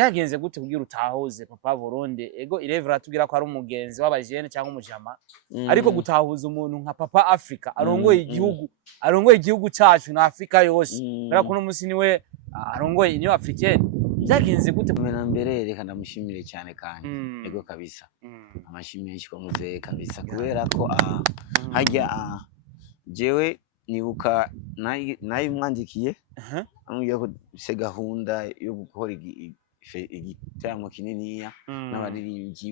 byagenze gute kugira utahuze papa Burundi ego irevra atubwira ko ari umugenzi w'abajene cyangwa umujama ariko gutahuza umuntu nka papa Africa arongoye igihugu cyacu na Africa yose bara kuno musi niwe arongoye Union Africaine byagenze gute mbere reka ndamushimire cyane kandi ego kabisa amashimwe yishwa muze kabisa kubera ko hajya jewe nibuka nayi mwandikiye amubwiye ko se gahunda yo gukora igitaramo kininiya n'abaririmbyi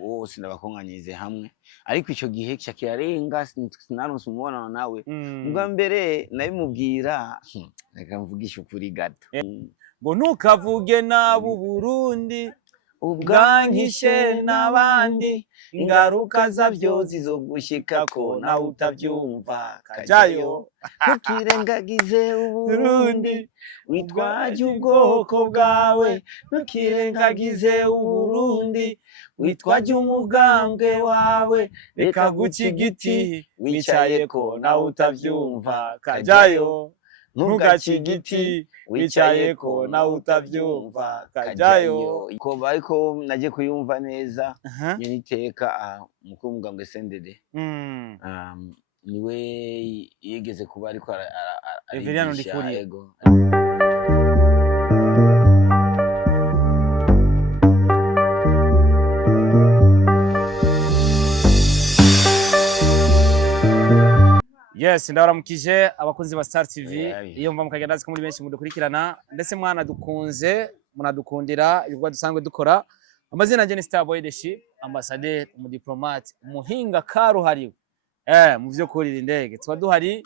bose ndabakonganyirize hamwe ariko ico gihe kirarenga sinaronse umubonano nawe ubwa mbere nabimubwira reka mvugisha ukuri gato ngo ntukavuge nabu Burundi ubwangishe n'abandi ingaruka zavyo zizogushikako nawe utavyumva kajayo ntukirengagize Uburundi witwaje ubwoko bwawe ntukirengagize Uburundi witwaje umugambwe wawe reka guca igiti wicayeko nawe utavyumva kajayo ntugace igiti wicayeko nawe utavyumva kajayo ko bariko naje kuyumva neza niteka mukuru mugambwe SNDD niwe yigeze kuba ariko Reverien Ndikuri yego Yes, ndabaramukije abakunzi ba Star TV iyo mva mukagenda azi ko muri benshi mudukurikirana ndetse mwana dukunze munadukundira ibikorwa dusanzwe dukora amazina je ni Starboy Deshi ambassadeur umudiplomate umuhinga karuhariwe mu byo kurira indege twa duhari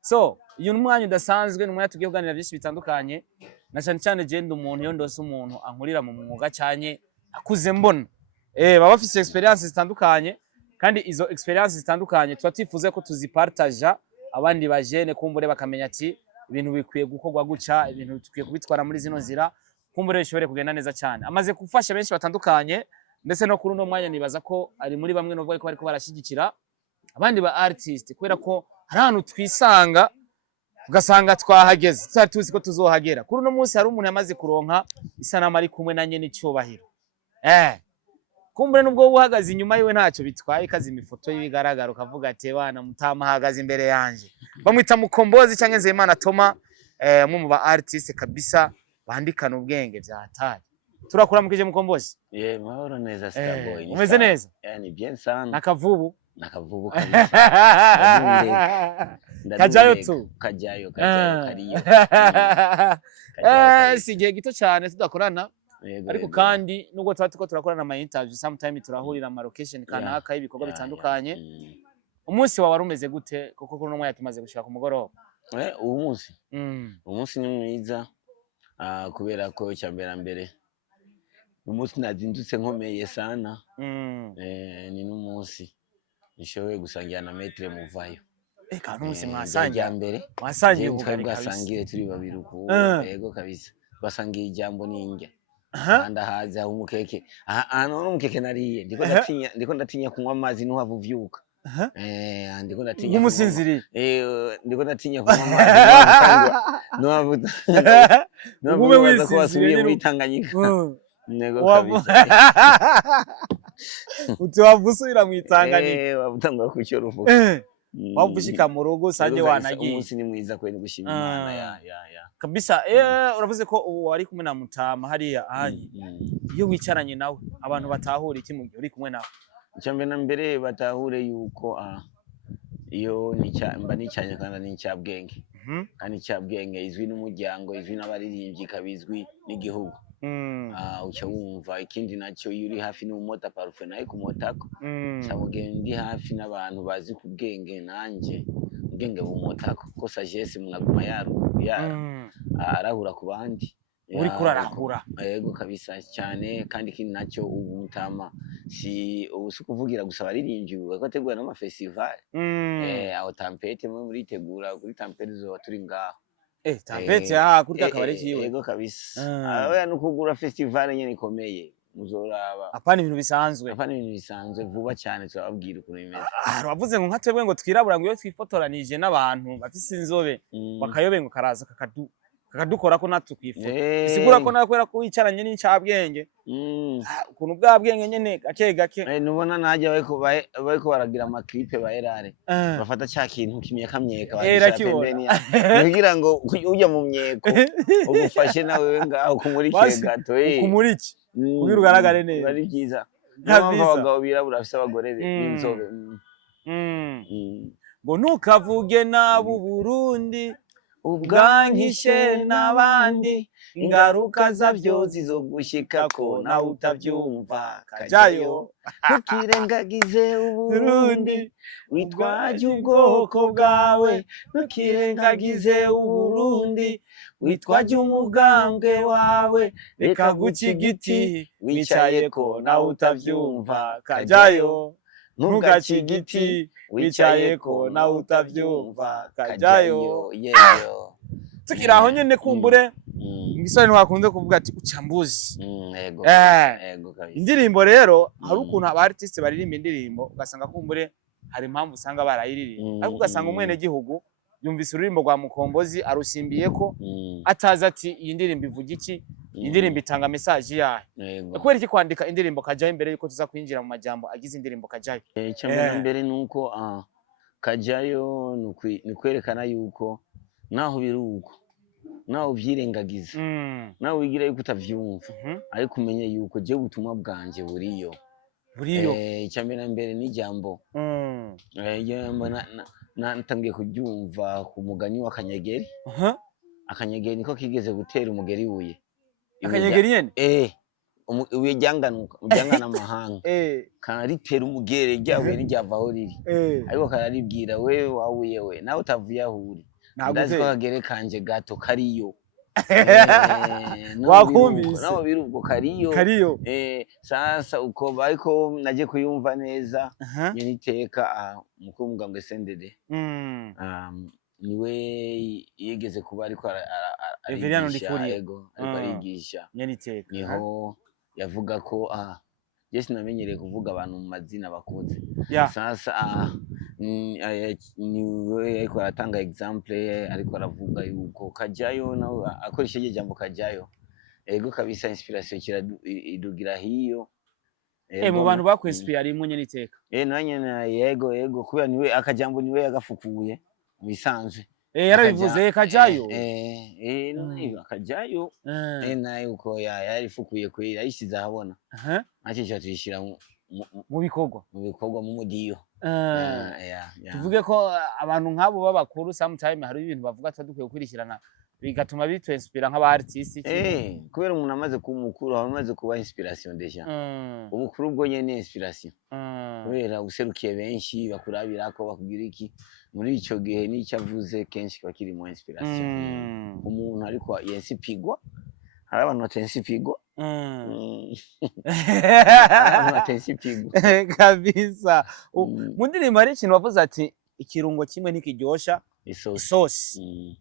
so iyo numwanya udasanzwe numwanya tugiye kuganira byinshi bitandukanye na cyane je ndi umuntu yo ndose umuntu ankurira mu mwuga cyane akuze mbona baba bafite experience zitandukanye kandi izo experience zitandukanye tuba twifuze ko tuzipartaja abandi bajene kumbure bakamenya ati ibintu bikwiye gukorwa guca ibintu tukwiye kubitwara muri zino nzira kumbure bishobore kugenda neza cyane amaze gufasha benshi batandukanye ndetse no kuri uno mwanya nibaza ko ari muri bamwe novuga ko bariko barashigikira abandi ba artist kubera ko hari ahantu twisanga ugasanga twahageze tutari tuzi ko tuzohagera kuri uno munsi hari umuntu yamaze kuronka isanama ari kumwe na nyene icyubahiro kumbure nubwo uhagaze inyuma yiwe ntacyo bitwaye kazi imifoto y'ibigaragara ukavuga ati bana mutama hagaze imbere yanje bamwita Mukombozi cyangwa Nzeyimana Toma umwe mu ba artist kabisa bandikana ubwenge bya hatari turakuramukije Mukombozi mahoro neza Starboy umeze neza ni bien sana nakavubu kabisa kajayo tu kajayo kariyo sigiye gito cyane tudakorana ariko kandi nubwo tuba turakorana ama interview sometime turahurira ama location kanaka y'ibikorwa bitandukanye umunsi wawe rumeze gute kuko kuno mwanya tumaze gushika ku mugoroba uwo munsi ni mwiza kubera ko cyambere umunsi nazindutse nkomeye sana ni n'umunsi nishoboye gusangira na Maître Muvayo kandi umunsi mwasangiye mwasangiye ubwasangire turi babiri uko yego kabisa basangiye ijambo n'injya ndahaza umukeke none umukeke nariye ndiko ndatinya kunywa amazi no havuvyuka ndiko ndatinya umusinziri ndiko ndatinya kunywa amazi no havuta ubume wisubiye muri Tanganyika nego kabisa utwavusubira mu Tanganyika wabutangwa ku cyo ruvuga wavushika mu rugo sanje wanagiye umunsi ni mwiza kwene gushima Imana ya kabisa uravuze ko uwo ari kumwe na Mutama hariya iyo wicaranye nawe abantu batahura iki mu gihe uri kumwe nawe cyambe na mbere batahure yuko iyo mba nicanye kandi n'icyabwenge kandi icyabwenge izwi n'umuryango izwi n'abaririmbyi kabizwi n'igihugu uca wumva ikindi nacyo iyo uri hafi n'umota parufe nayo kumotako cyamugenda ndi hafi n'abantu bazi ku bwenge nanjye ubwenge bumotako ko sagesse munaguma arahura ku bandi uri kurarahura yego kabisa cyane kandi ikindi nacyo ubu Mutama si kuvugira gusa abaririmbyi ko ategura n'ama festival aho Tampete muri tegura kuri Tampete zo turi ngaho Tampete kuri akabari kiwe yego kabisa aya nukugura festival nyene ikomeye muzoraba apana ibintu bisanzwe vuba cyane turababwira ukuntu bimeze wavuze ngo nkatwebwe ngo twirabura ngo iyo twifotoranije n'abantu bafise inzobe bakayobe ngo karaza kakadukora ko natukwifura bisigura ko nakwera ko wicaranye n'incabwenge ukuntu bwa bwenge nyene gake gake nubona najya bariko baragira amaklipe ba erare bafata cya kintu kimyekamyeka pembeni kugira ngo ujya mu myeko ugufashe nawe ngaho kumurike gato kumuriki kugira ugaragare neza bari byiza n'abava abagabo birabura bafise abagore b'inzobe ngo ntukavuge nabo Burundi ubwankishe n'abandi ingaruka zavyo zizogushikako nawe utavyumva kajayo ntukirengagize Uburundi witwaje ubwoko bwawe ntukirengagize Uburundi witwaje umugambwe wawe reka guca igiti wicayeko nawe utavyumva kajayo ntugace igiti wicayeko nawe utavyumva kajayo tukiri aho nyene kumbure igisore ntiwakunze kuvuga ati ucambuzi indirimbo rero hari ukuntu aba artiste baririmba indirimbo ugasanga kumbure hari impamvu usanga barayiririmba ariko ugasanga umwene gihugu yumvise ururimbo rwa Mukombozi arusimbiye ko ataza ati iyi ndirimbo ivuga iki indirimbo itanga message yayo kubera iki kwandika indirimbo kajayo imbere yuko tuza kwinjira mu majambo agize indirimbo kajayo cyangwa mbere nuko kajayo ni kwerekana yuko naho biruko naho vyirengagiza naho wigira yuko utavyumva ariko umenye yuko je ubutumwa bwanje buriyo cyambere mbere ni jambo natangiye kubyumva ku mugani wa Kanyegeri Akanyegeri niko kigeze gutera umugeri ibuye Akanyegeri nyene ubuye ryanganuka ryangana amahanga karitera umugere ryabuye n'iryavaho riri ariko kararibwira we wawuye we nawe utavuye ahuri ndazi ko kagere kanje gato kariyo wakumvise nawe birubwo kariyo sasa uko bariko naje kuyumva neza niteka mukuru mugambwe sendede niwe yigeze kuba ariko arigisha nyeniteka niho yavuga ko je sinamenyereye kuvuga abantu mu mazina bakunze sasa niwe ariko aratanga example ariko aravuga yuko kajayo nawe akoresheje jambo kajayo ego kabisa inspiration idugira hiyo mu bantu bakwinspire ari mu nyeniteka nanye yego kubera niwe akajambo niwe yagafukuye bisanzwe yarabivuze kajayo kajayo nayo uko yarifukuye kwe yayishize ahabona acisha tuyishira mu bikorwa mu mudiyo tuvuge ko abantu nk'abo b'abakuru sometime hari ibintu bavuga atadukwiye gukurikirana bigatuma bitwenspira nk'aba artiste kubera umuntu amaze kuba mukuru amaze kuba inspiration deja ubukuru bwo nyene inspiration kubera userukiye benshi bakurabirako bakubwira iki muri ico gihe n'icyo avuze kenshi bakiri mu inspiration umuntu ariko yensipigwa hari abantu batensipigwa kabisa mu ndirimbo hari ikintu wavuze ati ikirungo kimwe ntikiryosha isosi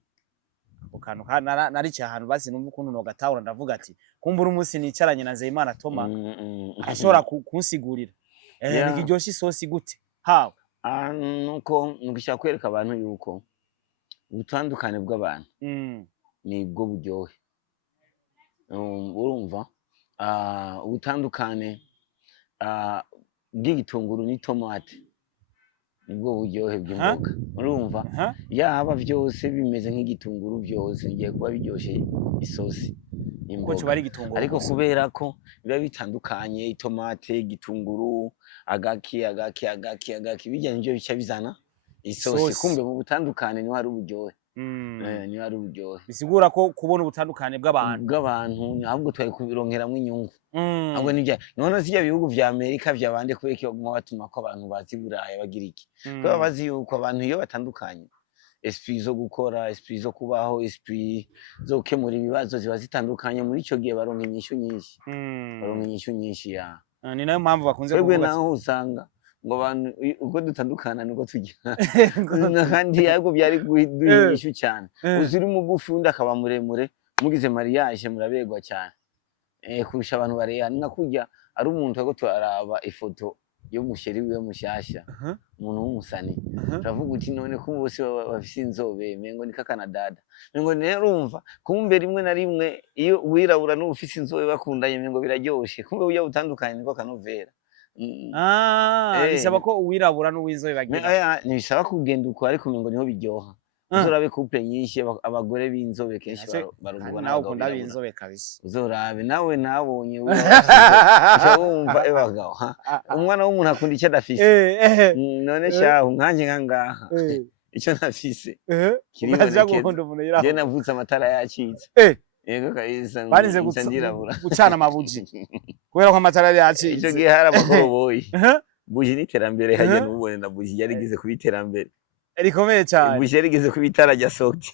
ukantu nari cyahantu basi numva ukuntu no gatahura ndavuga ati kumbura umunsi nicaranye na Nzeyimana Toma ashobora kunsigurira ntikiryosha isosi gute hawe nuko ngishaka kwereka abantu yuko ubutandukane bw'abantu nibwo buryohe urumva ubutandukane bw'igitunguru n'itomate nibwo buryohe bw'imboga urumva yaba byose bimeze nk'igitunguru byose ngiye kuba biryoshye isosi ariko kubera ko biba bitandukanye itomate igitunguru agaki bijya nibyo bica bizana isosi kumbe mu butandukane niho hari uburyohe niho hari uburyohe bisigura ko kubona ubutandukane bw'abantu ahubwo twari kubironkeramwo inyungu ahubwo nibyo none zijya bihugu vya Amerika vyabande kubera ko baguma batuma ko abantu bazi Buraya bagira iki kubera bazi yuko abantu iyo batandukanye esprit zo gukora esprit zo kubaho esprit zo gukemura ibibazo ziba zitandukanye muri ico gihe baronka inyishu nyinshi ya ni nayo mpamvu bakunze kuvuga naho usanga ngo abantu uko dutandukana niko tugira kandi ariko byari guhinyishu cyane uziri mugufi undi akaba muremure mugize mariage murabegwa cyane kurusha abantu bareha nka kujya ari umuntu ariko turaraba ifoto yo musheri wiwe mushasha umuntu w'umusani turavuga uti none ko bose bafise inzobe mengo ni kakana dada mengo rero urumva kumbe rimwe na rimwe iyo wirabura n'ufise inzobe bakundanye mengo biraryoshe kumbe uya utandukanye niko kanovera bisaba ko uwirabura n'uwinzobe bagira bisaba kugenda uko ariko mengo niho biryoha uzorabe couple nyinshi abagore b'inzobe kenshi barungwa nawe ukunda b'inzobe kabisa uzorabe nawe nabonye wumva ebagaho umwana w'umuntu akunda icyo adafise none shahu nkanje ngangaha icyo nafise je navutse amatara yacitse yego kabisa barinze gucana amabuji kubera ko amatara yacitse icyo gihe hari amakoboyi buji n'iterambere hajya n'ubone na buji yarigeze kubiterambere rikomeye cyane buji yarigeze kubitara rya sokti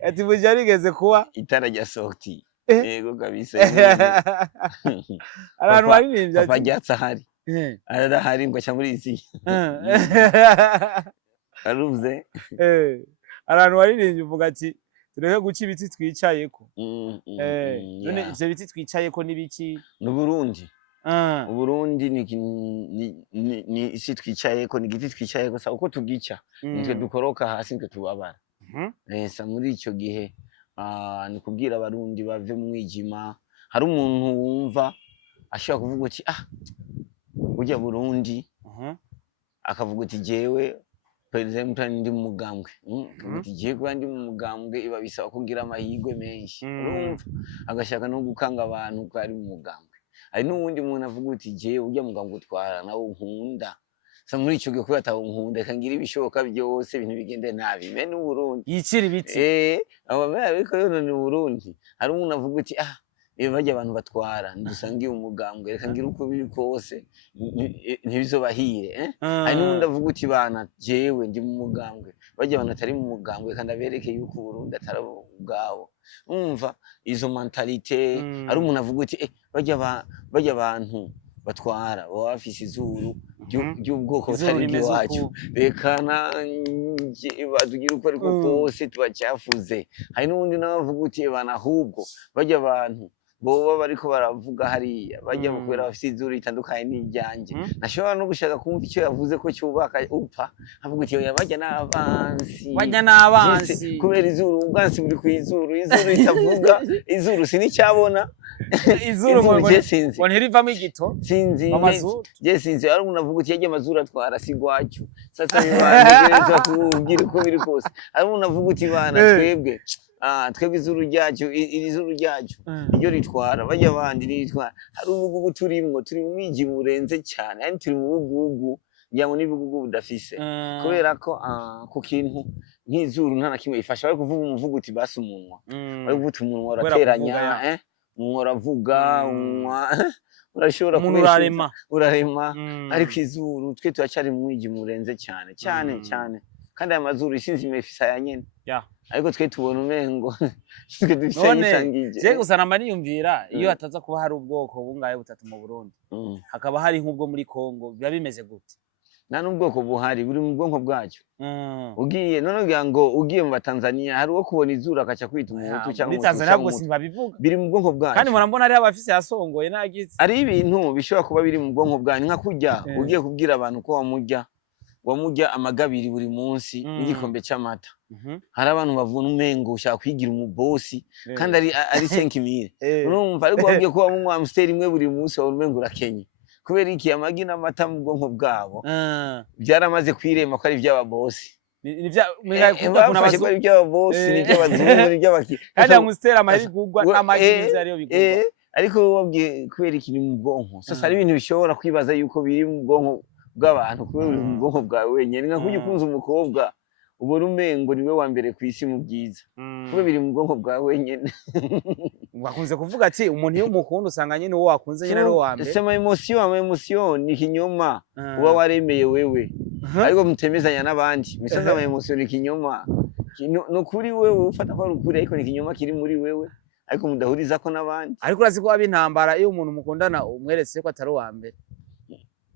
ati buji yarigeze kuba itara rya sokti yego kabisa abantu baririmbye papa ryatsa hari arahari ngo aca muri izi aruze abantu baririmbye uvuga ati tureke guca ibiti twicayeko none ivyo biti twicayeko n'ibiki n'Uburundi Uburundi ni isi twicayeko ni igiti twicayeko sa uko tugica nitwe dukoroka hasi nitwe tubabara sa muri ico gihe ni kubwira abarundi bave mu mwijima hari umuntu wumva ashobora kuvuga uti burya Burundi akavuga uti jewe president ndi mu mugambwe uti jewe kuba ndi mu mugambwe iba bisaba kugira amahirwe menshi urumva agashaka no gukanga abantu ko ari mu mugambwe ari n'uwundi muntu avuga uti jewe urya mugambwe utwara nawe nkunda sa muri ico gihe kubera atawo nkunda kangira ibishoboka byose ibintu bigende nabi me n'u Burundi yicira ibiti abo ariko yo ni Burundi hari umuntu avuga uti iyo bajya abantu batwara ndusangiye umugambwe reka ngira uko biri kose ntibizobahire hari n'undi avuga uti bana jewe ndi mu mugambwe bajya abantu atari mu mugambwe kandi abereke yuko Burundi atari ubwabo umva izo mentalite hari umuntu avuga uti bajya abantu batwara baba bafise izuru ry'ubwoko butari bw'iwacu reka badugira uko ariko kose tubacyafuze hari n'undi nawe avuga uti bana ahubwo bajya abantu boba bariko baravuga hariya bajya kubera bafite izuru ritandukanye n'iryanjye nashobora no gushaka kumva icyo yavuze ko cyubaka upfa avuga uti bajya n'abansi kubera izuru ubwansi buri ku izuru ritavuga izuru sinicyabona izuru ngo ntirivamo igito sinzi sinzi hari umuntu avuga uti yajya amazuru atwara si gwacu sasa bibanze kubwira uko biri kose hari umuntu avuga uti bana twebwe izuru ryacu iryo ritwara bajya abandi ritwara hari ubugugu turi mu mwijima urenze cyane yani turi mu bugugu njyamo n'ibihugu budafise kubera ko ku kintu nk'izuru nta na kimwe ifasha bari kuvuga umuvugo uti basi umunwa bari kuvuga umunwa urateranya umunwa uravuga urashobora urarema ariko izuru twe turacyari mu mwijima urenze cyane kandi aya mazuru isinzi imefisa ya nyene ariko twe tubona umengo twe dufise isangije je gusa namaniyumvira iyo hataza kuba hari ubwoko bungaye butatu mu Burundi hakaba hari nk'ubwo muri Kongo biba bimeze gute nta n'ubwoko buhari buri mu bwonko bwacyo ugiye none ngo ugiye mu Tanzania hari uwo kubona izuru akaca kwita umuhutu cyangwa muri Tanzania bwo sinbabivuga biri mu bwonko bwacyo kandi murambona ari abafise yasongoye nagize ari ibintu bishobora kuba biri mu bwonko bwanyu nka kurya ugiye kubwira abantu ko wamurya amagabiri buri munsi n'igikombe cy'amata hari abantu bavuna umengo ushaka kwigira umubosi kandi ari 5000 urumva ariko wagiye kuba mu Amstel imwe buri munsi wabona umengo urakenye kubera iki amagi n'amata mu bwonko bwabo byaramaze kwirema ko ari iby'ababosi kandi Amstel amahiri gugwa n'amagi ariyo bigugwa ariko wabwiye kubera iki ni mu bwonko sasa ari ibintu bishobora kwibaza yuko biri mu bwonko bw'abantu kubera mu bwonko bwawe wenyine nka kujya ukunze umukobwa ubona umengo niwe wa mbere ku isi mu byiza kubera biri mu bwonko bwawe wenyine wakunze kuvuga ati umuntu iyo umukunda usanga nyine uwo wakunze nyine ari wa mbere sema emotion ni kinyoma uba waremeye wewe ariko mutemezanya n'abandi misanze ama emotion ni kinyoma no kuri wewe ufata ko ari ukuri ariko ni kinyoma kiri muri wewe ariko mudahuriza ko n'abandi ariko urazi ko abintambara iyo umuntu mukundana umweretse ko atari wa mbere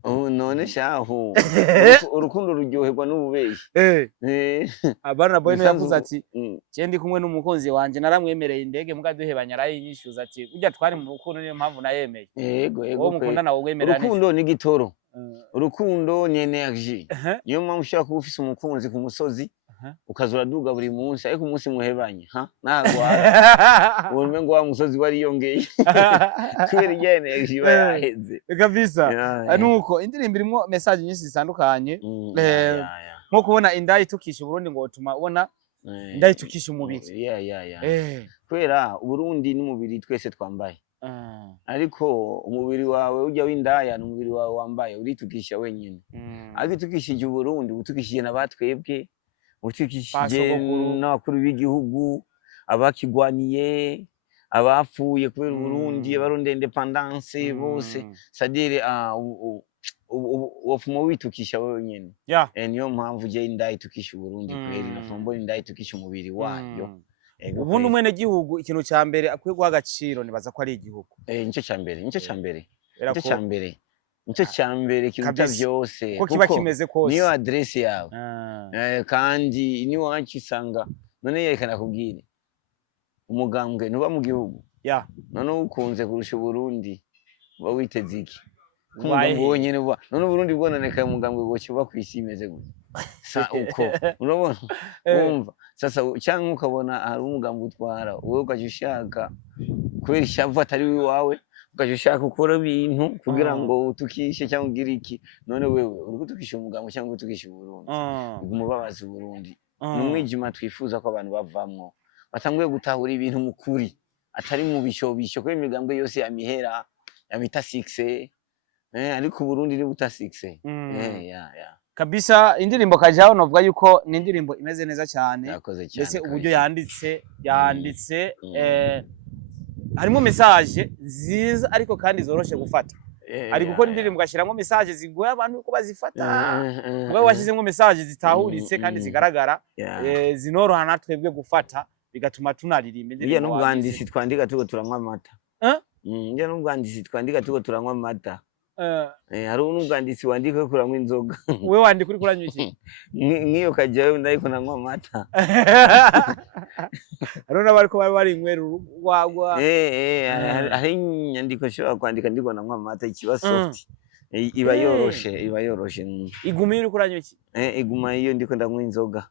none shahu urukundo ruryoherwa n'ububeshi. Abana boy no yavuze ati je ndi kumwe n'umukunzi wanje naramwemereye indege muga duhebanya arayinyishuza ati burya twari mu rukundo niyo mpamvu nayemeye. Yego wowe mukundana wowe wemerera urukundo ni gitoro. Urukundo ni energy. Niyo mpamvu ushaka kuba ufise umukunzi ku musozi ukazura duga buri munsi ariko umunsi muhebanye nagwa urume ngo wa musozi wariyongeye kubera iyo energy bayaheze kabisa. Nuko indirimbo irimo message nyinshi zitandukanye nko kubona inda itukisha Burundi ngo utuma ubona inda itukisha umubiri. Kubera Burundi n'umubiri twese twambaye ariko umubiri wawe ujya w'indaya n'umubiri wawe wambaye uritukisha wenyine. Ariko itukishije Burundi utukishije nabatwebwe utukishije n'abakuru b'igihugu abakigwaniye abapfuye kubera Burundi abarundi independence bose sadire wofuma witukisha wenyine. Niyo mpamvu je inda itukisha Burundi kweri na fombo inda itukisha umubiri wayo. Ubundi umwene gihugu ikintu ca mbere akwiye guha agaciro nibaza ko ari igihugu. Nico ca mbere kiruta vyose ko kiba kimeze kose niyo adresse yawe. Kandi ni wacu isanga none yerekana kubwire umugambwe nuba mu gihugu none ukunze kurusha Burundi uba witeze iki ngo nyene uba none Burundi bwononeka umugambwe ngo kiba kwisi imeze gute sa uko urabona umva sasa cyangwa ukabona hari umugambwe utwara wowe ukajushaka kubera ishavu atari wiwawe ukajushaka ukora ibintu kugira ngo utukishe cyangwa ugira iki none wewe uri gutukisha umugambwe cyangwa utukisha Burundi umubabazi Burundi n'umwijima twifuza ko abantu bavamwo batanguye gutahura ibintu mukuri atari mu bishobisho ko imigambwe yose ya mihera ya mita 6 ariko Burundi ni buta 6 kabisa. Indirimbo kajaho novuga yuko ni indirimbo imeze neza cyane mbese uburyo yanditse harimo message ziza ariko kandi zoroshe gufata. Ari gukora indirimbo gashiramo message zigoye abantu uko bazifata wewe washizemo message zitahuritse kandi zigaragara zinoroha natwebwe gufata bigatuma tunaririmba indirimbo. N'ubwandisi twandika tuko turanywa amata. N'ubwandisi twandika tuko turanywa amata. Hari n'ubwandisi wandika kuranywa inzoga. Wewe wandika uri kuranywa iki? Ngiyo kajayo ndayiko nanywa amata. Arona bariko bari inkweru wagwa. Hari inyandiko shobora kwandika ndiko nanywa amata ikiba soft. Iba yoroshe. Iguma iri kuranywa iki? Iguma iyo ndiko ndanywa inzoga.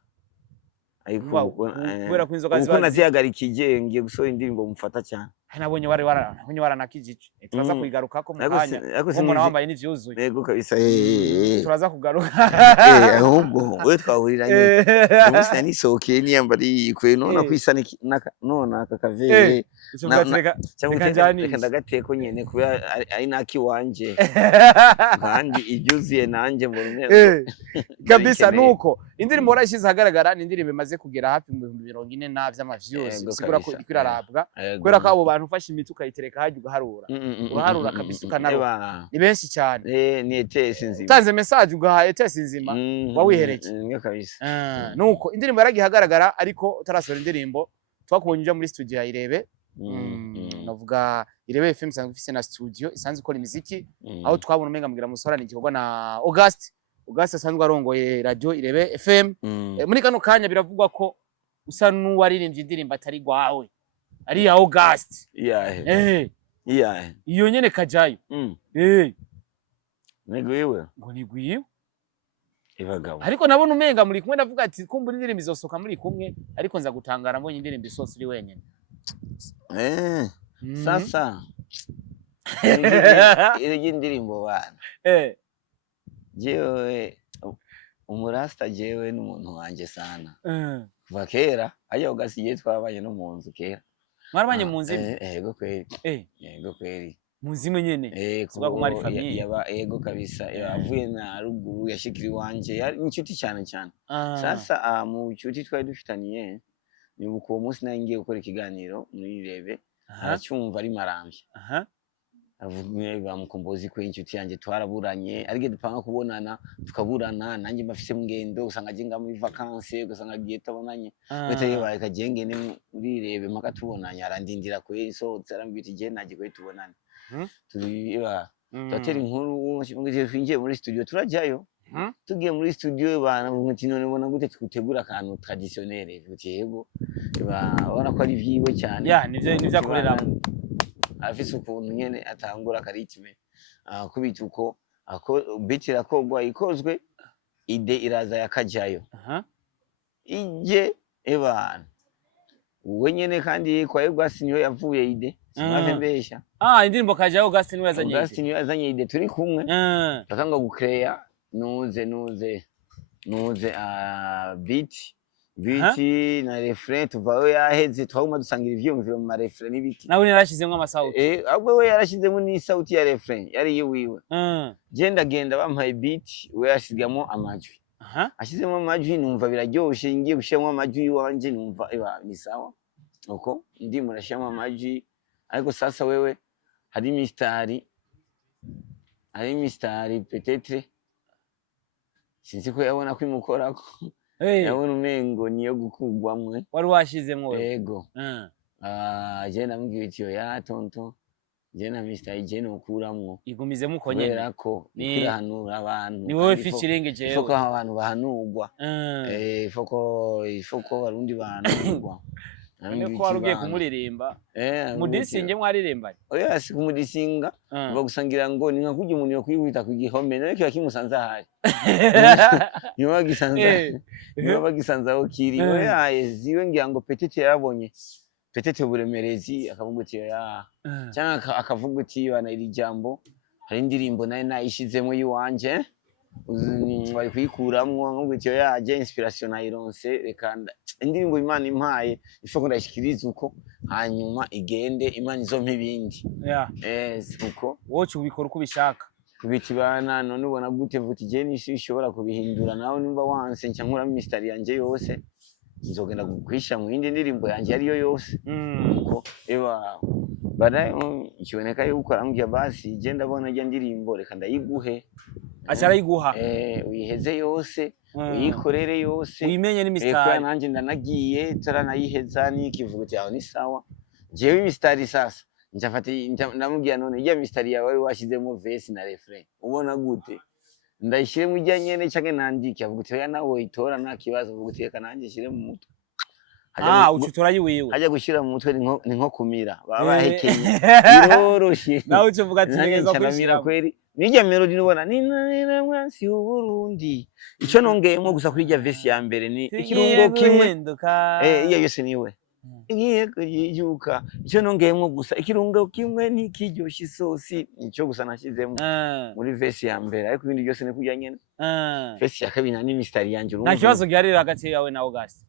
Ariko kubera ko inzoga ziba nazihagarikije ngiye gusohora indirimbo mufata cyane. Nabonye waranakijije turaza kuyigarukako mu kanya umuntu wambaye n'ivyuzuye. Yego kabisa turaza kugaruka ahubwo wewe twahuriranye umunsi nisohokeye niyambari ikwe none kwisana none akakaveye cyangwa ndagateko nyene kubera ari naki wanje kandi ibyuzuye nanje mbone kabisa. Nuko indirimbo urashize hagaragara ni indirimbo imaze kugera hafi mu 2040 na vy'amaviews sigura ko ikirarabwa kubera ko abo bantu ufashe imiti ukayitereka haje ugaharura kabisa ukanarura ni benshi cyane. Ni etesi nzima utanze message ugaha etesi nzima wawihereje kabisa. Nuko indirimbo yaragihagaragara ariko utarasohora indirimbo twakubonye uja muri studio ya Irebe. Navuga Irebe FM sanzwe ifise na studio isanzwe ikora imiziki aho twabona umenga mugira musorana igikorwa na August asanzwe arongoye radio Irebe FM. Muri kano kanya biravugwa ko usa n'uwaririmbye indirimbo atari gwawe ari ya August. Iyo nyene kajayo. Nigwiwe ngo nigwiwe ibagabo ariko nabona umenga muri kumwe ndavuga ati kumba indirimbo izosoka muri kumwe ariko nza gutangara mbonye indirimbo isose uri wenyene. Sasa iri indirimbo bana jewe umurasta jewe n'umuntu wanje sana kuva kera ayo August twabanye no mu nzu kera. Mwarabanye mu nzu? Yego kweli. Yego kweli. Mu nzu nyene? Kuvuga ko mwari famille. Yego kabisa. Yavuye na ruguru yashikiri wanje. Yari inshuti cyane cyane. Sasa mu nshuti twari dufitaniye ni uko umunsi nangiye gukora ikiganiro muri Irebe aracyumva ari marambye. Avuga bamukombozi ko inshuti yanje twaraburanye arige dupanga kubonana tukaburana nanjye mbafise mugendo usanga agenga muri vacances usanga agiye tabonanye bete yebaye kagengene muri Irebe maka tubonanye arandindira ko isohotse arambita je naje ko tubonane turiba turatera inkuru ngije twinjiye muri studio turajyayo tugiye muri studio bana muti none bona gute tugutegura akantu traditionnel yego babona ko ari vyiwe cyane nivyo akorera afise ukuntu nyene atangura karitme kubita uko bitira kogwa ikozwe ide iraza yakajyayo ije ebana uwe nyene kandi kwa Augustin niyo yavuye ide sinavembesha indirimbo kaje Augustin niyo yazanye Augustin niyo yazanye ide turi kumwe bakanga gucreate nuze beat na refrain tuvayo yaheze twaguma dusangira ivyumviro mu refrain n'ibiki nawe yarashizemo amasauti ahubwo we yarashizemo ni sauti ya refrain yari yiwiwe je ndagenda bampaye beat we yashizemo amajwi ashizemo amajwi numva biraryoshe ngiye gushiramo amajwi wanje numva ni sawa uko ndi murashiramo amajwi ariko sasa wewe hari mistari peut-être sinzi ko yabona ko imukorako yabona umengo niyo gukugwamwe wari washizemo wewe yego je namubwiye iti ya tonto je na mistari je no kuramwo igumizemo uko nyene berako ikirahanura abantu ni wowe fikiringe jewe ifoko abantu bahanurwa ifoko barundi bahanurwa none ko warugiye kumuririmba mudisinge mwaririmbanye oya si kumudisinga bagusangira ngo ni nka kujya umuntu yo kwihwita ku gihome none kiba kimusanze ahari niba bagisanze aho kiri oya ziwe ngira ngo petite yarabonye petite uburemerezi akavuga uti ya cyangwa akavuga uti bana iri jambo hari indirimbo nayo nayishizemo yiwanje bari kuyikuramwo nkuko icyo yaje inspiration nayironse reka indirimbo Imana impaye ifoko ndashikiriza uko hanyuma igende Imana izompa ibindi uko wowe ubikora uko ubishaka kubitibana none ubona gute vuti je nishobora kubihindura nawe nimba wanse nca nkura mistari yanje yose nzogenda kukwisha mu yindi ndirimbo yanje ariyo yose uko bana ikiboneka yuko arambye basi je ndabona je ndirimbo reka ndayiguhe achara iguha uyiheze yose uyikorere yose uyimenye n'imistari nanje ndanagiye taranayiheza n'ikivugo cyawe ni sawa jewe imistari sasa njafati ndamubwiye none ijya mistari yawe washizemo verse na refrain ubona gute ndayishire mu ijya nyene canke nandike avuga uti nawe itora nta kibazo avuga uti reka nanje shire mu mutwe ucutora yiwiwe ajya gushira mu mutwe ni nko kumira baba bahekeye biroroshye nawe ucuvuga ati neza kwishira kweri nijya melody nubona ni mwansi w'Uburundi ico nongeyemo gusa kuri ijya verse ya mbere ni ikirungo kimwe iyo yose niwe igiye kuyijuka ico nongeyemo gusa ikirungo kimwe ni kiryoshye isosi nico gusa nashizemo muri verse ya mbere ariko ibindi byose ni kujya nyene verse ya kabiri ni mistari yanje nta kibazo giharira hagati yawe na Augustin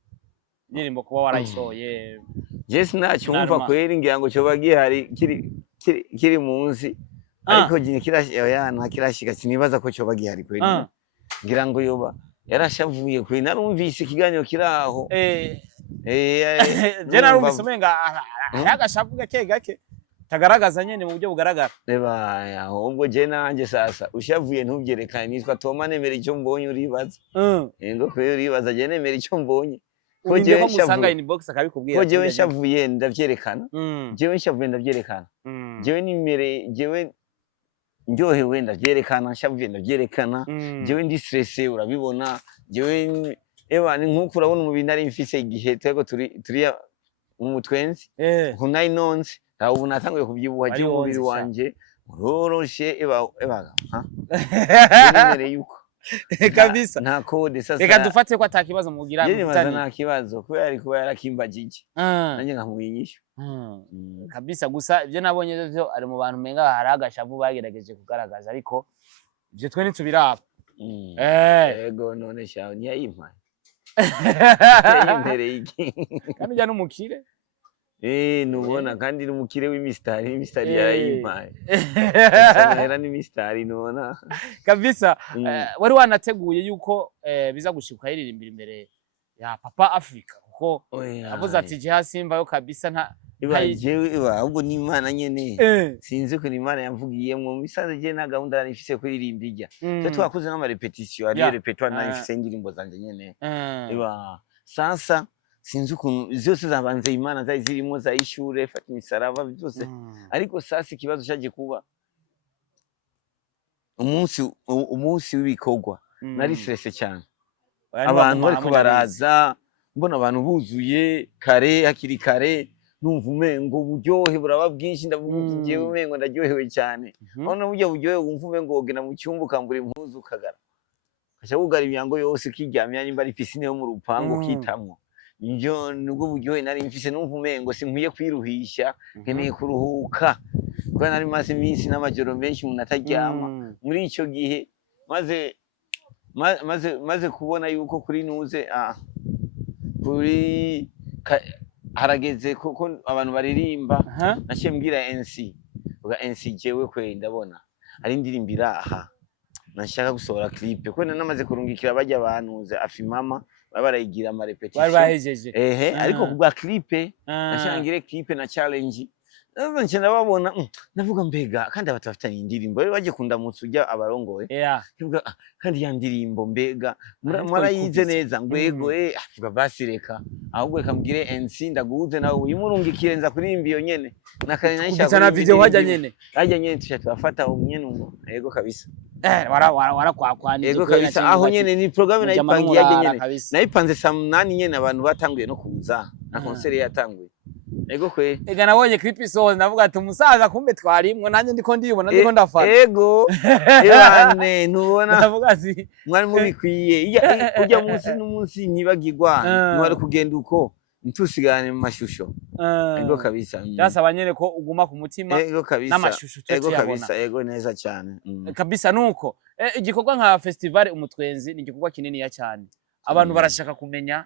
ndirimbo kuba warayisoye Jesse nacyumva kweri ngira ngo cyo bagihari kiri munsi ariko jini nta kirashika sinibaza ko cyo bagihari kweri ngira ngo yoba yarashavuye kweri narumvise ikiganiro kiraho je narumvise umenga yagashavu gake tagaragaza nyene mu buryo bugaragara ahubwo je nanje sasa ushavuye ntubyerekane nitwa Toma nemera icyo mbonye uribaza ngo kweri uribaza je nemera icyo mbonye ko jewe musanga inbox akabikubwira ko jewe nshavuye ndavyerekana jewe nshavuye ndavyerekana jewe nimere jewe ndyohewe ndavyerekana nshavuye ndavyerekana jewe ndi stressé urabibona jewe ni nkuko urabona mu bintu ari mfise igihe twego turi mu mutwenzi nkunayinonze ubu natanguye kubyibuha jewe umubiri wanje uroroshe nimere yuko kabisa nta code sasa reka dufate ko atakibazo mugira mutani nta kibazo ko yari kuba yarakimbagije nanjye nkamuyinyisha kabisa gusa ibyo nabonye byo ari mu bantu menga hari agashavu bagerageje kugaragaza ariko ibyo twe nitubiraba yego none shaho ni yayimpaye imbere iki kandi jya n'umukire nubona kandi n'umukire w'imistari yarayimpaye era n'imistari nubona kabisa wari wanateguye yuko biza gushika yiririmbira imbere ya Papa Africa kuko avuze ati je hasimva yo kabisa nta ahubwo ni Imana nyene sinzi ko ni Imana yamvugiyemo misaze je na gahunda nifise kuririmba ijya cyo twakoze n'ama repetition ari repertoire nifise indirimbo zanje nyene sasa sinzi ukuntu zose zabanze Imana zari zirimo za ishure fata imisaraba byose ariko sasa ikibazo cyaje kuba umunsi w'ibikorwa nari stress cyane, abantu bariko baraza mbona abantu buzuye kare hakiri kare, numva umengo uburyohe buraba bwinshi, ndavuga uti jewe umengo ndaryohewe cyane. None buryo buryohe wumva umengo wogena mu cyumba ukambura impuzu ukagara, kasha kugara imyango yose kiryamya nimba ari piscine yo mu rupango kitamwo. Nibyo nubwo buryohe nari mfise, numva umengo sinkwiye kwiruhisha, nkeneye kuruhuka kuko nari maze iminsi n'amajoro menshi umuntu ataryama. Muri ico gihe maze kubona yuko kuri nuze kuri harageze kuko abantu baririmba, naciye mbwira NC uga NC jewe kwe ndabona ari indirimbo iraha nashaka gusohora clip kuko namaze kurungikira bajya abantuze afimama barayigira ama repetition bari bahejeje ariko kubwa clip nashaka ngire clip na challenge nje nababona navuga mbega kandi abatafitanye indirimbo baje kundamutsa ujya abarongoye kandi ya ndirimbo mbega murayize neza ngwego avuga basireka ahubwo kambwire NC ndaguze nawe uyimurungikire nza kuririmba iyo nyene nakare nashaka na video hajya nyene tufata umnyene yego kabisa warakwakwanije yego kabisa aho nyene ni programme nayipangiye nyene nayipanze saa 8 nyene abantu batanguye no kuza na concert yatanguye. Ego kwe. Ega nabonye clip isohoze ndavuga ati umusaza kumbe twarimwe nanjye ndiko ndibona ndiko ndafata. Ego. Yane nubona. Ndavuga ati mwari mubikwiye. Ujya munsi n'umunsi nibagirwa. Nwari kugenda uko ntusigane mu mashusho. Ego kabisa. Byasaba nyene ko uguma ku mutima n'amashusho cyo yabona. Ego kabisa, ego neza cyane. Kabisa nuko. Igikorwa nka festival umutwenzi ni igikorwa kinini ya cyane. Abantu barashaka kumenya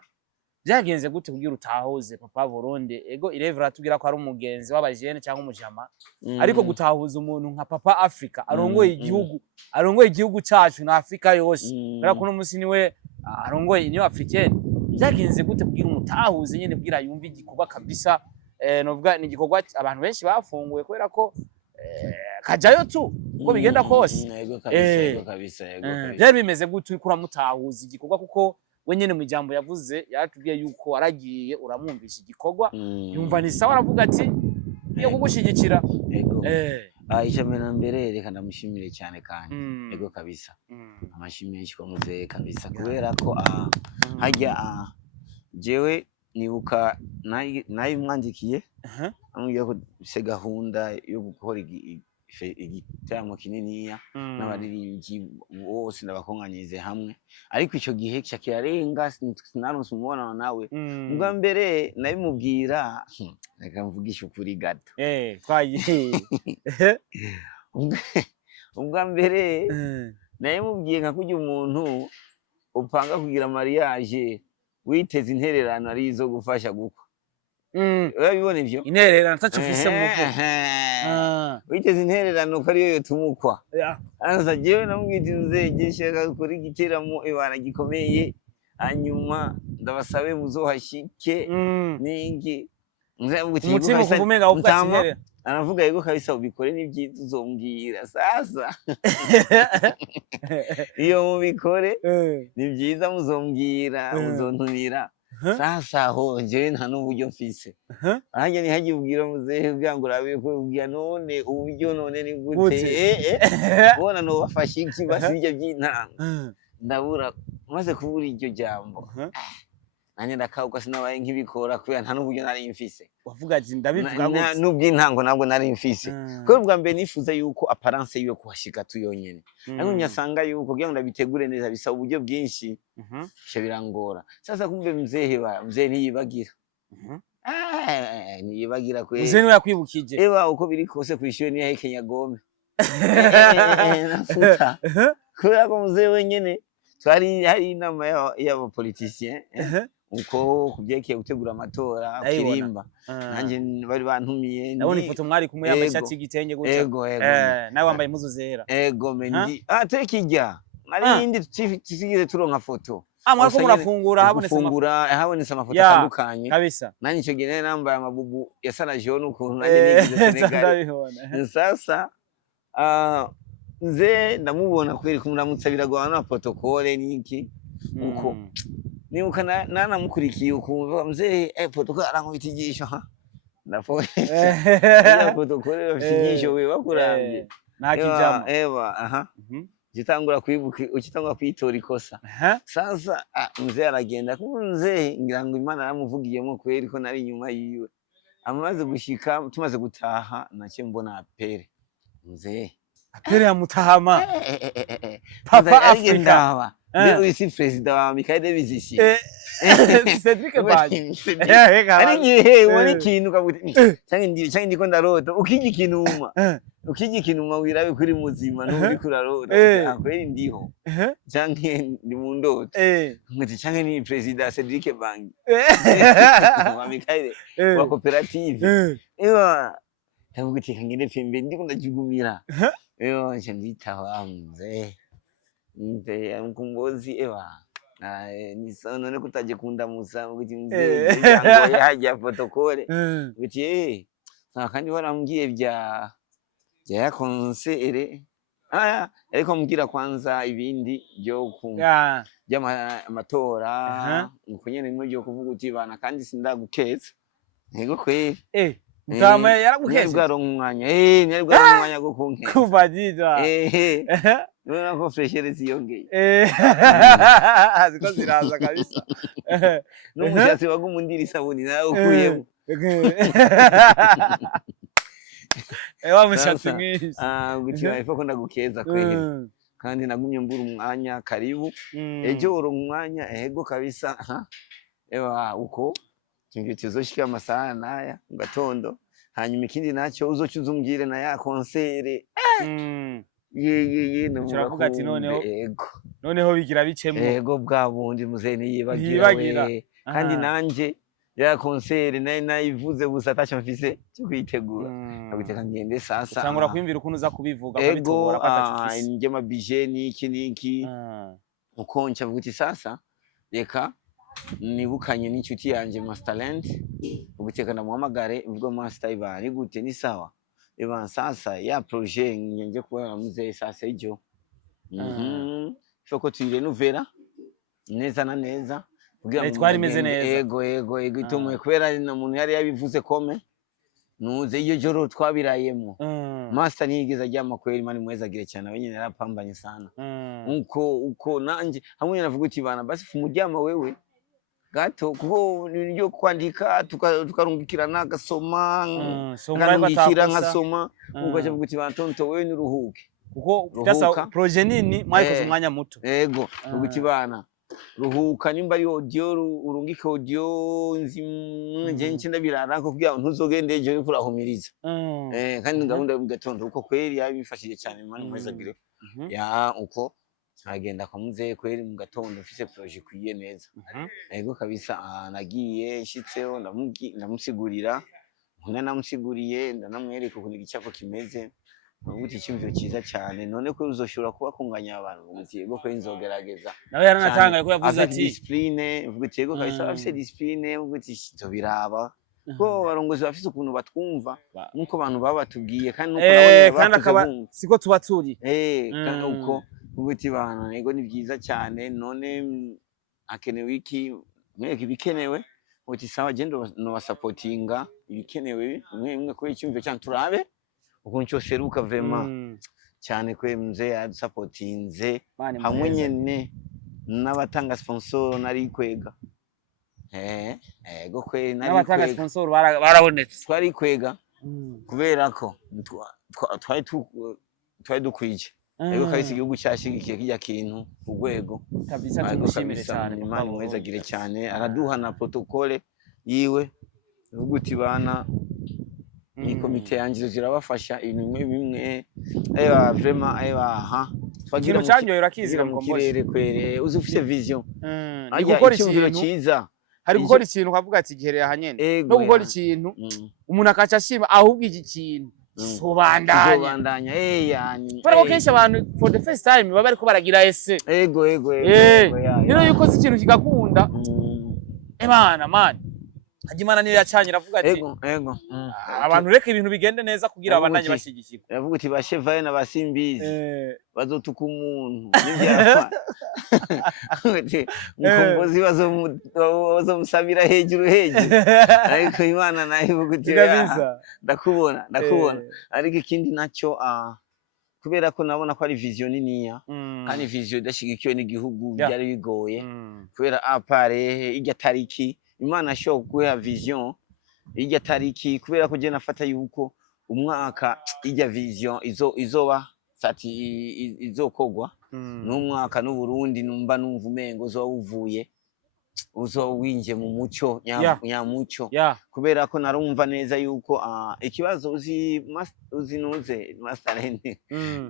byagenze gute kugira utahuze Papa Burundi. Ego Irevra atubwira ko ari umugenzi w'abajene cyangwa umujama, ariko gutahuza umuntu nka Papa Africa arongoye igihugu cyacu na Afrika yose, bara kuno musi niwe arongoye Union Africaine. Byagenze gute kugira umutahuze nyene kugira yumve igikorwa kabisa? Novuga ni igikorwa abantu benshi bafunguye kubera ko kajayo tu uko bigenda kose. Ego kabisa. Byari bimeze gute ukura mutahuza igikorwa kuko wenyene mu jambo yavuze yaratubwiye yuko aragiye uramwumvisha igikorwa yumva ni sawa, aravuga ati yo kugushigikira. Icamena mbere reka ndamushimire cyane kandi ego kabisa amashimire ko muze kabisa kubera ko hajya jewe nibuka nayimwandikiye amubwiye ko se gahunda yo gukora igitaramo kininiya n'abaririmbyi bose ndabakonganyirize hamwe, ariko icyo gihe kirarenga sinaronse umubonano nawe. Ubwa mbere nabimubwira reka mvugishe ukuri gato twagiye ubwa mbere nabimubwiye nka kurya umuntu upanga kugira mariage witeze intererano ari izo gufasha gukwa. Urabibona ivyo intererano tacu ufise mu mufuko witeze intererano ko ariyo yotumukwa. Anza jewe namubwira nzegeshaka kuri igiteramo ibana gikomeye, hanyuma ndabasabe muzohashike ningi umutima kuvumenga ubwatsere. Anavuga yego kabisa ubikore n'ibyiza uzombwira sasa iyo mubikore ni byiza muzombwira muzontumira sasa ho je nta n'uburyo mfise ahanje ni hagiye ubwira muzehe bwangu rabe ko ubwira none uburyo none ni gute bona no bafashe iki basibye by'intanga ndabura maze kubura iryo jambo nanye ndakauka sinabaye nk'ibikora kubera nta n'uburyo nari mfise. Wavuga ati ndabivuga gute n'ubw'intango nabwo nari mfise ko bwa mbere nifuza yuko apparence yiwe kuhashika tuyonyene, ariko nyasanga yuko kugira ngo ndabitegure neza bisaba uburyo bwinshi cyo birangora. Sasa kumbe mzehe ntiyibagira niyibagira kwe mzehe niwe yakwibukije eba uko biri kose kwishyuye ni Kenya Gome nafuta kubera ko mzehe wenyene twari hari inama y'abapoliticiens uko kubyekeye gutegura amatora kirimba nanje bari bantumiye nabone ifoto mwari kumwe yambaye ishati y'igitenge gutya nawe wambaye impuzu zera mendi tekijya ari indi tusigize turonka foto mwariko murafungura habonetse amafoto atandukanye kabisa. Nani ico gihe nambaye amabubu ya Sara Jeune ukuntu nanje nigize Senegal. Sasa nze ndamubona kweri kumuramutsa biragwana na protocole niki uko nibuka nanamukurikiye ukumva mzee protocole arankubitigisha ndafoye protocole bafitigisho we bakurambye nta kijamo. Aha. Ukitangura kwibuka, ukitangura kwitora ikosa. Sasa mzee aragenda ko mzee ngira ngo Imana yaramuvugiyemo kweri ko nari inyuma yiwe. Amaze gushika tumaze gutaha nace mbona apere. Mzee apere ya Mutahama. Papa Afrika. Ndio isi president wa Michael Davis ishi. Cedric Baji. Ari gihe wari kintu kabuti. Cyangwa ndiko ndarota ukiji kinuma. Ukiji kinuma wirabe kuri muzima n'uri kurarota. Kweri ndiho. Cyangwa ndi mu ndoto. Ngati cyangwa ni president Cedric Baji. Wa Michael wa cooperative. Tavuga ngine pembe ndiko ndajugumira. Nje nditawa mzee. Mzee mkombozi none kutaje kundamusa ukuthi mzee ngo yaje protocole ukuthi kandi barambwiye bya konsere ariko mbwira kwanza ibindi byo by'amatora ukunyene nimwe byo kuvuga uti bana kandi sindagukeza ntego kweri Mutama yaragukeza bwaro umwanya nari bwaro umwanya go kunkeza kuvadida Nona ko freshere ziyongeye. Ziko ziraza kabisa. N'umushatsi wagumundira isabuni nawe ukuyemo. Ewa mushatsi mwinshi. Gutira ifo ko ndagukeza kweli. Kandi nagumye mbura umwanya karibu. Ejo uro umwanya ego kabisa. Ewa uko tuzoshika amasaha naya mu gatondo. Hanyuma ikindi nacyo uzocuza umbwire na ya konsere. Turavuga ati noneho bigira bicemo ego bwa bundi muzeni yibagira kandi nanje ya konsere nayivuze gusa atacho mfise cyo kwitegura abiteka ngende sasa cyangwa kwimvira ukuntu uza kubivuga ko bitobora patafise nje mabije niki uko nca vuga sasa reka nibukanye n'inshuti yanje Masterland ubiteka ndamuhamagare ubwo Master ibari gute ni sawa Eba sasa ya projet nje kuba muzee sasa ijo foko tuyirenovera neza na neza kugira twari meze neza ego itumwe kwera na muntu yari yabivuze kome nuze iyo joro twabirayemo Master nigeza ajyama kweri mani mwezagire cyane abenye narapambanye sana uko nanje hamwe navuga uti bana basi fumujyama wewe gato kuko niryo kwandika tukarungikirana gasoma ngarungikira nkasoma ukaje vuga uti bantonto wewe niruhuke kuko byasa projet nini mwayikoze umwanya muto yego vuga uti bana ruhuka nimba ari audio urungike audio nje ncinda birara ko kugira ntuzogende ejo uri kurahumiriza kandi ngabunda bigatondo uko kweri yabifashije cyane mani mwezagire ya uko agenda kamuze kweri mu gatondo mfise projet kwiye neza ego kabisa nagiye nshitseho ndamusigurira nkuna namusiguriye ndanamwereka ukuntu igicapo kimeze ubuti icyumviro cyiza cyane none ko uzoshobora kuba kunganya abantu ubuti ego ko inzogerageza nawe yaranatangaye ko yavuze ati discipline ubuti ego kabisa afise discipline ubuti nzobiraba ko barongozi bafise ukuntu batwumva nkuko abantu baba batubwiye kandi nuko nabone kandi akaba siko tuba turi kandi uko ubuti bana ego ni byiza cyane none akenewe iki mweke bikenewe uti sawa gendo no supportinga ibikenewe mwe ko icyumviro cyane turabe ukuncho seruka vraiment cyane kwe mze ya supportinze hamwe nyene n'abatanga sponsor nari kwega ego kwe nari kwega n'abatanga sponsor barabonetse twari kwega kubera ko twari dukwije ego kabisa igihugu cyashigikiye kijya kintu urwego kabisa tumushimire cyane Imana mwezagire cyane araduha na protocole yiwe uvuga uti bana iyi komite yangiro zirabafasha ibintu bimwe vraiment twagira cyanyoye urakizira mu kirere kwere uzufise vision ni gukora ikintu cyiza hari gukora ikintu ukavuga ati giherera hanyene no gukora ikintu umuntu akaca ashima ahubwo iki kintu sobandanya yani fara kenshi abantu for the first time baba ariko baragira ese ego rero yuko ikintu kigakunda Imana man Hajimana niyo yacanye ravuga ati ego abantu reka ibintu bigende neza kugira abandanye bashigikirwa yavuga ati bashevaye na basimbizi bazotuka umuntu n'ibyapa ati mukombozi bazomusabira hejuru ariko Imana nayo ivuga ati ndakubona ariko ikindi nacyo kubera ko nabona ko ari vision niniya kandi vision idashigikiwe n'igihugu byari bigoye kubera apare irya tariki Imana show kuha vision irya tariki kubera ko je nafata yuko umwaka irya vision izoba sati izokogwa n'umwaka n'u Burundi numva umengo zo uvuye winje mu muco nyamuco kubera ko narumva neza yuko ikibazo uzi nuze masterende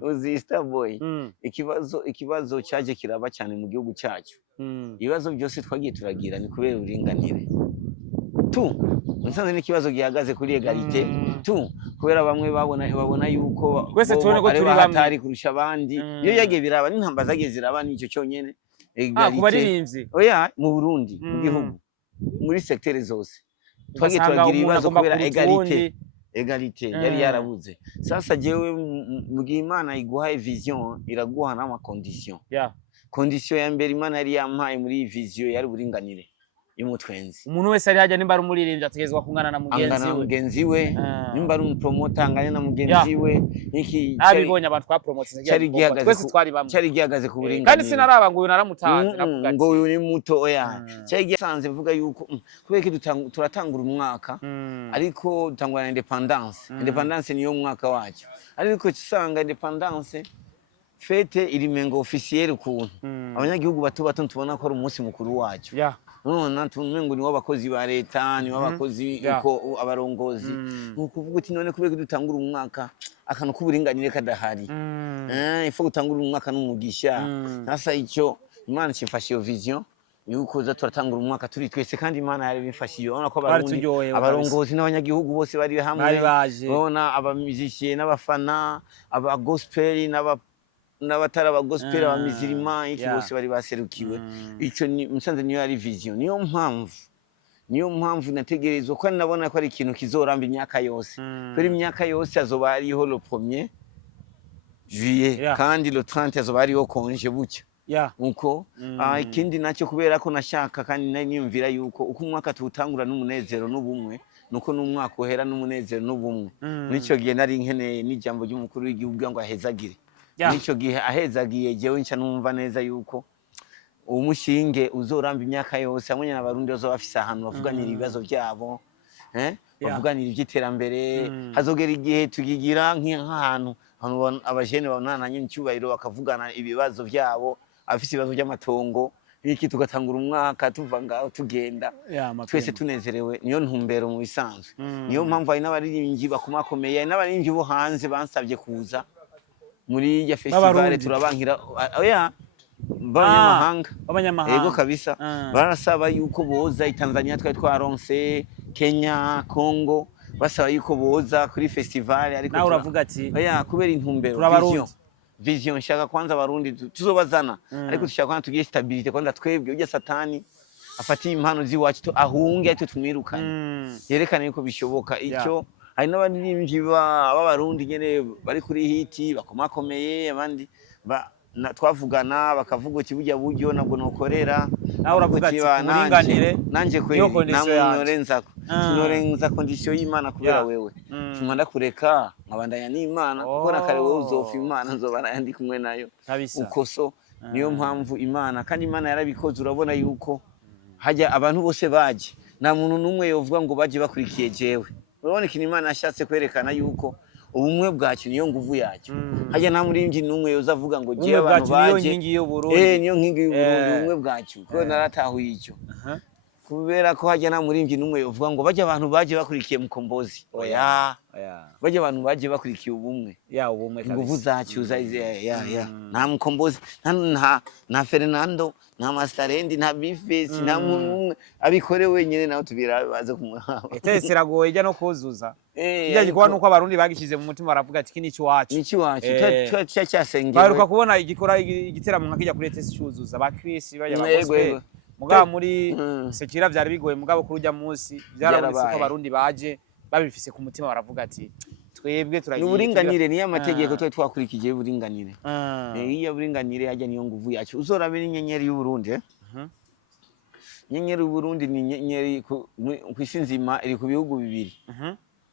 uzi Starboy ikibazo cyaje kiraba cyane mu gihugu cyacu ibibazo byose twagiye turagira ni kubera uburinganire nsanze n'ikibazo gihagaze kuri egalite kubera bamwe babona yuko twese tubone ko turi bamwe kurusha abandi iyo yagiye biraba n'intamba zagiye ziraba nicyo cyonyene kubaririmbyi oya mu Burundi mu gihugu muri secteur zose twagiye turagira ibibazo kubera egalite yari yarabuze sasa jewe mu gihe Imana iguha vision iraguha n'ama condition condition ya mbere Imana yari yampaye muri vision yari buringanire y'umutwenzi umuntu wese ari hajya nimba ari umuririmbyi ategezwa kungana na mugenzi we nimba ari umupromoter angane na mugenzi we iki abibonye abantu twa promote twese twari bamwe cyari gihagaze ku buringanire kandi sinaraba ngo uyu naramutanze navuga ngo uyu ni muto oya cyari gisanze vuga yuko kubera ko turatangura umwaka ariko dutangura na independence niyo mwaka wacu ariko cisanga independence fete irimengo officiel ukuntu abanyagihugu bato tubona ko ari umunsi mukuru wacu none tumengo ni w'abakozi ba leta ni w'abakozi uko abarongozi nukuvuga uti none kubera dutangura umwaka akantu k'uburinganire kadahari ifo gutangura umwaka n'umugisha nasa icyo Imana cifashe iyo vision yuko za turatangura umwaka turi twese kandi Imana yari bifashiye ubona ko abarongozi n'abanyagihugu bose bari hamwe ubona abamuziciens n'abafana aba gospel n'abatara ba gospel abamizirima iki bose bari baserukiwe ico ni musanze niyo ari vision niyo mpamvu nategerezwa ko nabona ko ari ikintu kizoramba imyaka yose kuri imyaka yose azoba ariho le 1er juillet kandi le 30 azoba ariho konje bucya uko ikindi nacyo kubera ko nashaka kandi niyumvira yuko uko umwaka tutangura n'umunezero n'ubumwe nuko n'umwaka uhera n'umunezero n'ubumwe nico gihe nari nkeneye n'ijambo ry'umukuru w'igihugu ngo ahezagire nico gihe ahezagiye jewe nca numva neza yuko umushinge uzoramba imyaka yose hamwe n'abarundi bazo bafise ahantu bavuganira ibibazo byabo bavuganira iby'iterambere hazogera igihe tugigira nk'ahantu abajene banananye n'icyubahiro bakavugana ibibazo byabo afise ibibazo by'amatongo iki tugatangura umwaka tuva ngaho tugenda twese tunezerewe niyo ntumbero mu bisanzwe niyo mpamvu ari n'abaririmbyi bakomakomeye n'abaririmbyi bo hanze bansabye kuza muri ya festival turabankira oya b'abanyamahanga yego kabisa barasaba yuko boza Tanzania twari twaronse Kenya Congo basaba yuko boza kuri festival ariko nawe uravuga ati oya kubera intumbero vision shaka kwanza abarundi tuzobazana ariko dushaka kwanza tugiye stability kwanza twebwe ujya satani afatiye impano ziwacu ahunge ati tumwirukana yerekana yuko bishoboka icyo hari n'abaririmbyi b'abarundi nyene bari kuri hiti bakomakomeye abandi twavugana bakavuga uti burya buryo nabwo nokorera nawe uravuga ati uburinganire nanje kwe norenza condition y'Imana kubera wewe tuma ndakureka nkabandanya n'Imana kuko nakare wewe uzofa Imana nzobana yandi kumwe nayo ukoso niyo mpamvu Imana kandi Imana yarabikoze urabona yuko hajya abantu bose baje nta muntu numwe yovuga ngo baje bakurikiye jewe urabona ikintu Imana yashatse kwerekana yuko ubumwe bwacu niyo nguvu yacu hajya nta muririmbyi numwe yoza avuga ngo giye abantu baje niyo nkingi y'Uburundi ubumwe bwacu ko naratahuye icyo kubera ko hajya nta muririmbyi numwe yovuga ngo bajya abantu baje bakurikiye Mukombozi oya bajya abantu baje bakurikiye ubumwe inguvu zacu nta Mukombozi nta Fernando nta Masterend nta Bifesi nta muntu abikore wenyine nawe tubira baze kumwaba etese ragoye ijya no kuzuza kijya gikwa nuko abarundi bagishize mu mutima baravuga ati kini ciwacu cyasengera baruka kubona igikora igiteramo nka kijya kuri etese cyuzuza ba Chris bajya bagoswe mugabo muri sekira byari bigoye mugabo kurujya munsi byarabonetse ko abarundi baje babifise ku mutima baravuga ati twebwe turagiye n'uburinganire niyo amategeko twe twakurikije uburinganire iyo buringanire hajya niyo nguvu yacu uzorabe n'inyenyeri y'Uburundi inyenyeri y'Uburundi ni inyenyeri ku isinzima iri ku bihugu bibiri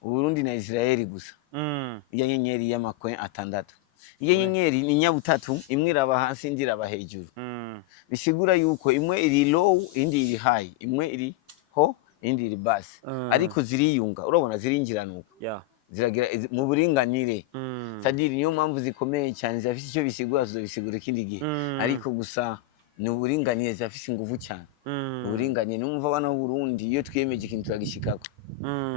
Uburundi na Israel gusa iya nyenyeri y'amakwe atandatu iyo nyenyeri ni nyabutatu, imwe iraba hasi indi iraba hejuru. Bisigura yuko imwe iri low indi iri high, imwe iri ho indi iri bass, ariko ziriyunga, urabona zirinjiranuka ziragira mu buringanire. Sadiri niyo mpamvu zikomeye cyane, zafise icyo bisigura, bisigura ikindi gihe, ariko gusa ni uburinganire, zafise ingufu cyane. Uburinganire numva bana b'u Burundi iyo twiyemeje ikintu turagishikako.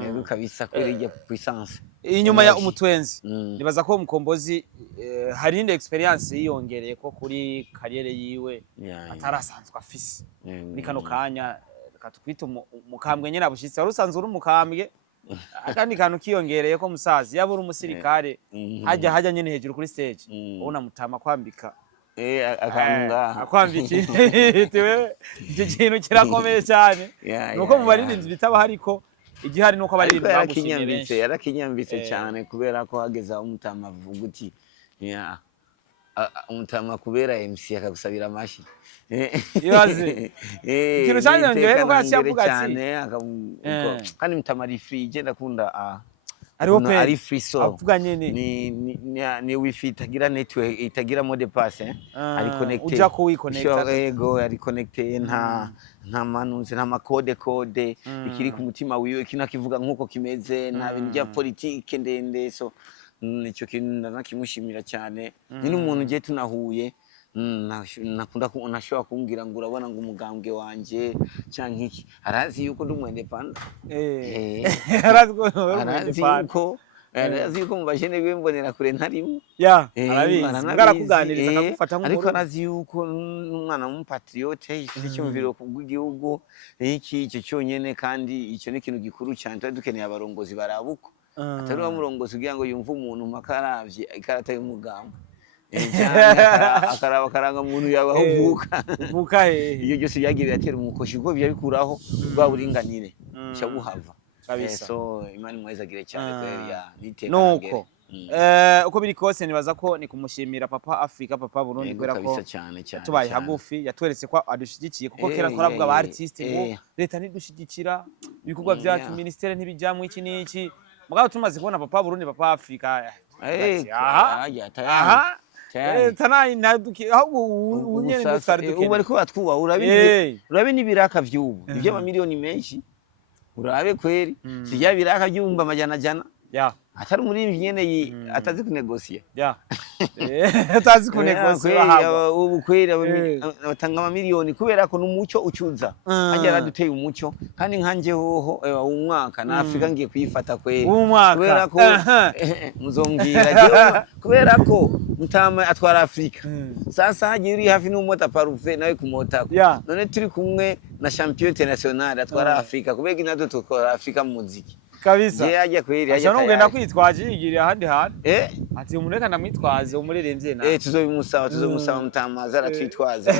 Yego kabisa kweri ijya puissance. Inyuma ya Umutwenzi nibaza ko Mukombozi hari indi experience yiyongereye ko kuri kariyere yiwe atarasanzwe afise ni kano kanya katukwita umukambwe nyine abushitse. Wari usanzwe uri umukambwe, akandi kantu kiyongereye ko musazi yaba uri umusirikare hajya nyine hejuru kuri stage ubona mutama kwambika akanga akwambikitiwe icyo kintu kirakomeye cyane. Nuko mu baririmbyi bitaba hariko igihari nuko baririmbyi bagushimye benshi. Yarakinyambitse cyane kubera ko hageza umutama avuga uti umutama kubera MC akagusabira amashi. Ibaze ikintu cyane ngere ko yavuga ati kandi umutama ari free, genda kunda ari free, so avuga nyene ni wifi itagira network, itagira mode pass, ari connected, uja ko wiconnecta yego ari connected, nta manunze nta makode ikiri ku mutima wiwe, kina kivuga nkuko kimeze, nta bintu bya politique ndende. So nicyo kintu ndanakimushimira cyane. Ni n'umuntu je tunahuye nakunda nashobora kumbwira ngo urabona ngo umugambwe wanje cyangwa iki, arazi yuko ndi umwendepanda, arazi yuko mu bajene b'imbonera kure ntarimo, arabizi ngarakuganiriza akagufata nk'umuntu, ariko arazi yuko n'umwana w'umupatriote ifite icyumviro ku bw'igihugu iki icyo cyonyene. Kandi icyo ni ikintu gikuru cyane, twari dukeneye abarongozi barabuko, atari wa murongozi kugira ngo yumve umuntu makaravye ikarata y'umugambwe akaraba karanga muntu yabaho vuka iyo byose byagirira atera umukoshi ubwo bikuraho bwa buringanire cyabuhava kabisa. So Imana mwezagire cyane kweri ya niteka nuko uko biri kose nibaza ko ni kumushimira Papa Africa, Papa Burundi, kubera ko tubaye hagufi yatweretse ko adushigikiye, kuko kera turavuga ba artiste ngo leta nidushigikira ibikorwa byacu, ministere ntibijamwe iki n'iki, mugabo tumaze kubona Papa Burundi, Papa Africa tanayi naduki ahubwo unyene n'utari dukene ubu ariko batwuba urabe n'ibiraka vy'ubu ivyo amamiliyoni menshi, urabe kweri sijya biraka byumba amajana atari muri nyene atazi kunegosia atazi kunegosia ubu kweri batanga amamiliyoni kubera ko n'umuco ucuza ajya raduteye umuco. Kandi nkanje hoho umwaka na Afrika ngiye kuyifata kweri kubera ko muzombwira kubera ko mutama atwara Afrika sasa hagiye uri hafi n'umota parufe nawe kumotako, none turi kumwe na champion international atwara Afrika kubera inazo tukora Afrika muziki kabisa. Yaje kweri yaje nongenda kwitwaje yigiriye ahandi hantu ati umureka ndamwitwaze umuririmbye na tuzobimusaba mutamaza aratwitwaza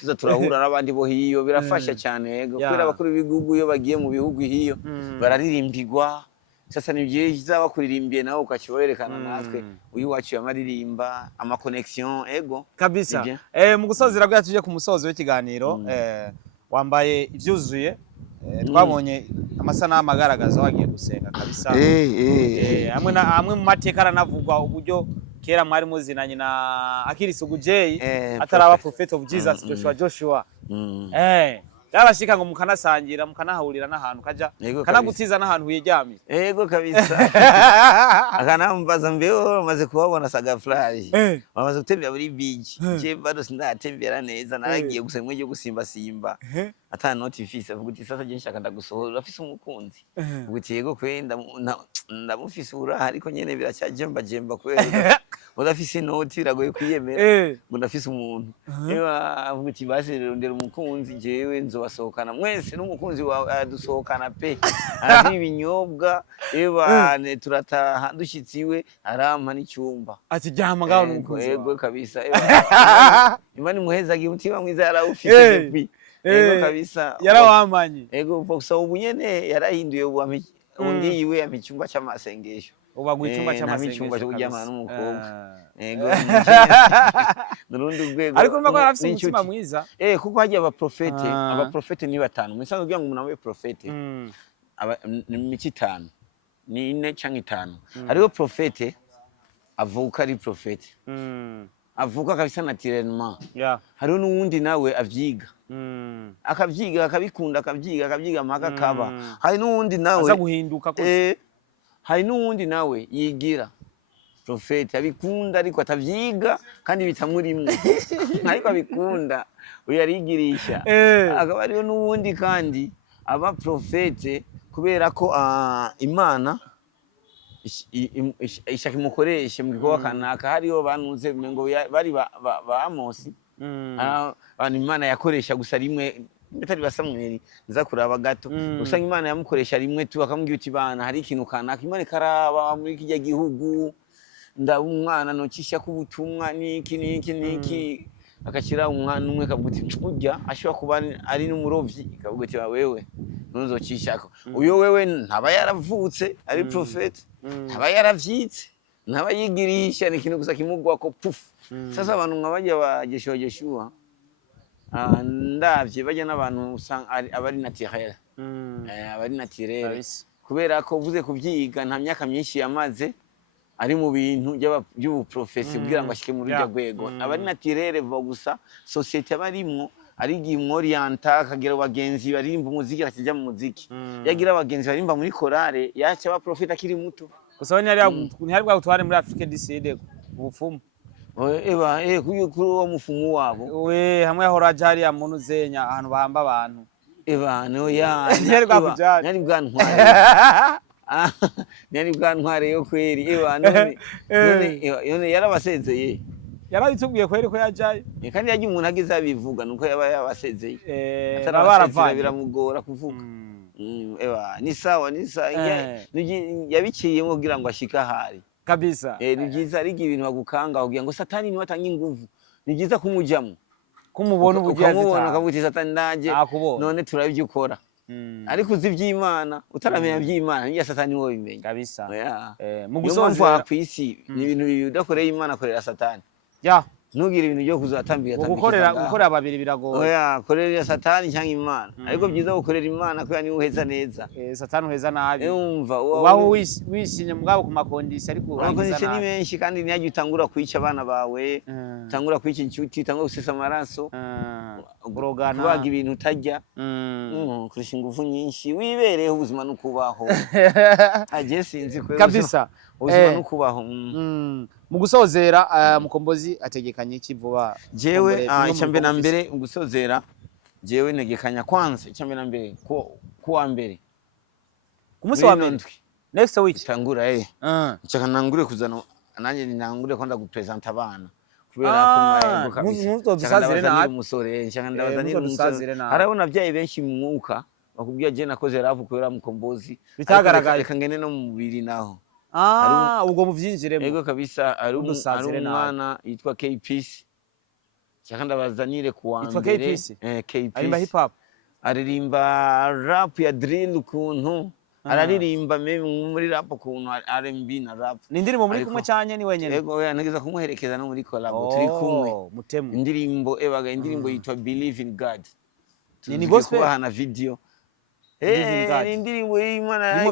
tuzo turahura n'abandi bo hiyo, birafasha cyane yego kubera abakuru b'ibihugu iyo bagiye mu bihugu hiyo bararirimbirwa. Sasa ni byiza bakuririmbiye nawe ukakiberekana natwe uyu wacu yamaririmba ama connection ego kabisa. Mu gusozera bwa tuje ku musozo w'ikiganiro wambaye ivyuzuye, twabonye amasanamu agaragaza wagiye gusenga kabisa. Amwe mu mateka aranavugwa uburyo kera mwari muzinanye na Akirisugu Jay ataraba Prophet of Jesus Joshua yarashika ngo mukanasangira mukanahahurira n'ahantu kaja kanagutiza n'ahantu wiryamye. Yego kabisa akanambaza mbeo maze kubabona Sagafly bamaze gutembera muri beach, je bado sindatembera neza, naragiye gusemwe ryo gusimba ata notifice avuga uti sasa je nshaka ndagusohora urafise umukunzi uguti yego kwenda ndamufise ura ariko nyene biracyajemba kwera udafise noti iragoye kwiyemera ngo ndafise umuntu avuga uti basi rondera umukunzi jewe nzobasohokana mwese n'umukunzi wawe adusohokana pe ari ibinyobwa turataha dushyitsiwe arampa n'icyumba ati jyama ngaho n'umukunzi yego kabisa Imana muhezagiye umutima mwiza yarawufise pe yego kabisa yarawamanye yego gusa ubu nyene yarahinduye undi yiwe yamicyumba cy'amasengesho uba gwicumba cy'amasengesho cyo kujyamana n'umukobwa yego nurundi rwego ariko mba ko afite umutima mwiza kuko hagiye abaprofete ni batanu musanzwe kugira ngo umuntu abe profete ni miki 5 ni 4 cyangwa 5 ariho profete avuka ari prophete avuka kabisa naturellement hariho n'uwundi nawe avyiga akavyiga akabikunda akavyiga mpaka kaba hari n'uwundi nawe aza guhinduka hari n'uwundi nawe yigira prophete abikunda ariko atavyiga kandi bitamurimwe ariko abikunda uyarigirisha akaba ariyo n'uwundi kandi aba prophete kubera ko Imana ishaka imukoreshe mu gikorwa kanaka hariho banuze ngo bari ba Amosi abantu Imana yakoresha gusa rimwe bitari ba Samuel nza kuraba gato usanga Imana yamukoresha rimwe tu akamubwira uti bana hari ikintu kanaka Imana karaba muri kijya gihugu nda umwana nocisha kubutumwa niki akashira umwana umwe kabuti urya ashobora kuba ari n'umurovyi kavuga ati wewe nuzocishako uyo wewe ntaba yaravutse ari prophete ntaba yaravyitse ntaba yigirisha n'ikintu gusa kimugwa ko pufu sasa abantu nk'abajya bageshwa ndavye bajya n'abantu usanga abari naturel abari naturel kubera ko uvuze kuvyiga nta myaka myinshi yamaze ari mu bintu by'ubuprofesi kugira ngo ashike muri rya rwego abari naturel vo gusa societe abarimwo ari imorienta akagira abagenzi barimba umuziki akijya mu muziki yagira abagenzi barimba muri chorale yacha aba profeta akiri muto gusa ntihari bwa gutware muri Afrique du Sud ubupfumu kuri uwo mufumu wabo hamwe yahora ajari ya muntu zenya ahantu bahamba abantu no ya ntihari bwa ntware nari bwantware yo kweri none yarabasezeye yarabitubwiye kweri ko yajaye kandi yagiye umuntu agize abivuga nuko yaba yabasezeye baravanye biramugora kuvuga ni sawa yabiciyemo kugira ngo ashika hari kabisa ni byiza ari ibintu bagukanga kugira ngo satani niwe atanga inguvu ni byiza kumujyamo kumubona ubugiye kumubona akavuga satani ndaje none turabyo ukora ariko uzi iby'Imana utaramenya by'Imana niyo satani wowe bimenya kabisa mu gusozera ku isi ni ibintu bidakoreye Imana akorera satani ntugire ibintu byo kuzatambira gukorera babiri biragoye korera satani cyangwa Imana ariko byiza gukorera Imana ko yani uheza neza satani uheza nabi umva waho wishinye mugabo ku makondisi ariko urangiza nabi ni menshi kandi niyaje utangura kwica abana bawe utangura kwica inshuti utangura gusesa amaraso kurogana kubaga ibintu utajya kurisha ingufu nyinshi wibereho ubuzima no kubaho aje sinzi ko kabisa ubuzima no kubaho mu gusozera mukombozi ategekanye iki vuba jewe icyambe na mbere gusozera jewe negekanya kwanza icyambe na mbere kuwa mbere ku munsi wa mbere next week tangura nshaka nangure kuzana nanjye nangure ko ndagupresenta abana kubera ko ntuzosazire nabi umusore nshaka ndabazanira umusore harabona byaye benshi mu mwuka bakubwiye je nakoze ravu kubera mukombozi bitagaragaye kangene no mu mubiri naho ubwo muvyinjiremo ego kabisa ari umwana yitwa K-Peace cyangwa ndabazanire kuwa mbere K-Peace arimba hip hop aririmba rap ya drill ukuntu araririmba muri rap ukuntu R&B na rap ni indirimbo muri kumwe cyanye ni wenyene ego yanageza kumuherekeza no muri collab turi kumwe indirimbo indirimbo yitwa Believe in God ni gospel kubahana video indirimbo y'Imana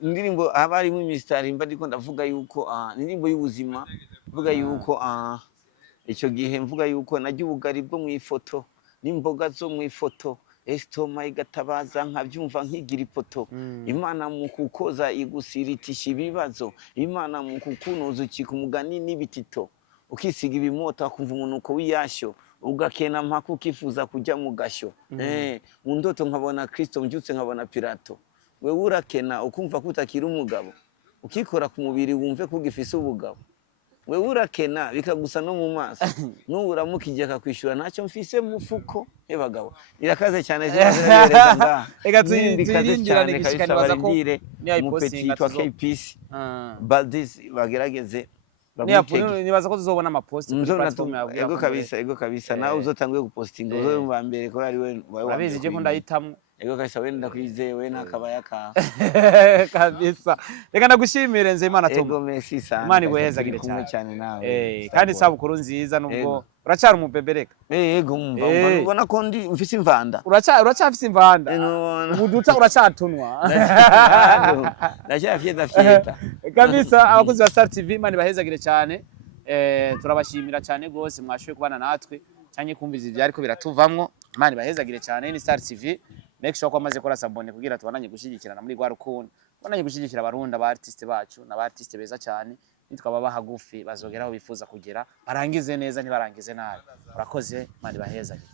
indirimbo abari mu mistari mba ndiko ndavuga yuko indirimbo y'ubuzima mvuga yuko icyo gihe mvuga yuko najya ubugari bwo mu ifoto n'imboga zo mu ifoto estoma igatabaza nkabyumva nkigira ipoto Imana mu kukoza igusiritisha ibibazo Imana mu kukunoza umugani n'ibitito ukisiga ibimota kumva umunuko w'iyashyo ugakena mpaka ukifuza kujya mu gashyo mu ndoto nkabona Kristo mbyutse nkabona Pilato wewe urakena ukumva kutakira umugabo ukikora ku mubiri wumve ko ugifise ubugabo wewe urakena bikagusa no mu maso n'uburamuka igihe akakwishura ntacyo mfise mu fuko bagabo irakaze cyane zirereza ega tuyirindira n'igishikani baza ko mu petit yitwa K-Peace Baldiz bagerageze nibaza ko tuzobona amapost ego kabisa nawe uzotanguye gupostinga uzomba mbere ko ari we abizi je ko ndayitamwe ego kabisa wenda kwizeye nakabaya ka kabisa reka ndagushimire nze Imana Tom ego merci sana Imana igwehezagire cyane nawe kandi sabukuru nziza nubwo uracyari umubebereka ego umva ubona ko ndi mfise imvanda uracyafise imvanda ubuduta uracyatunwa ndacyafyeta kabisa abakozi ba Star TV mani bahezagire cyane turabashimira cyane gose mwashoye kubana natwe cyane kumviza ibyo ariko biratuvamwo mani bahezagire cyane ni Star TV make sure ko amaze kora sabone kugira tubananye gushigikirana muri gwa rukundo tubananye gushigikira abarunda ba artiste bacu na ba artiste beza cyane nitwaba bahagufi bazogeraho bifuza kugera barangize neza ntibarangize nabi urakoze mani bahezagire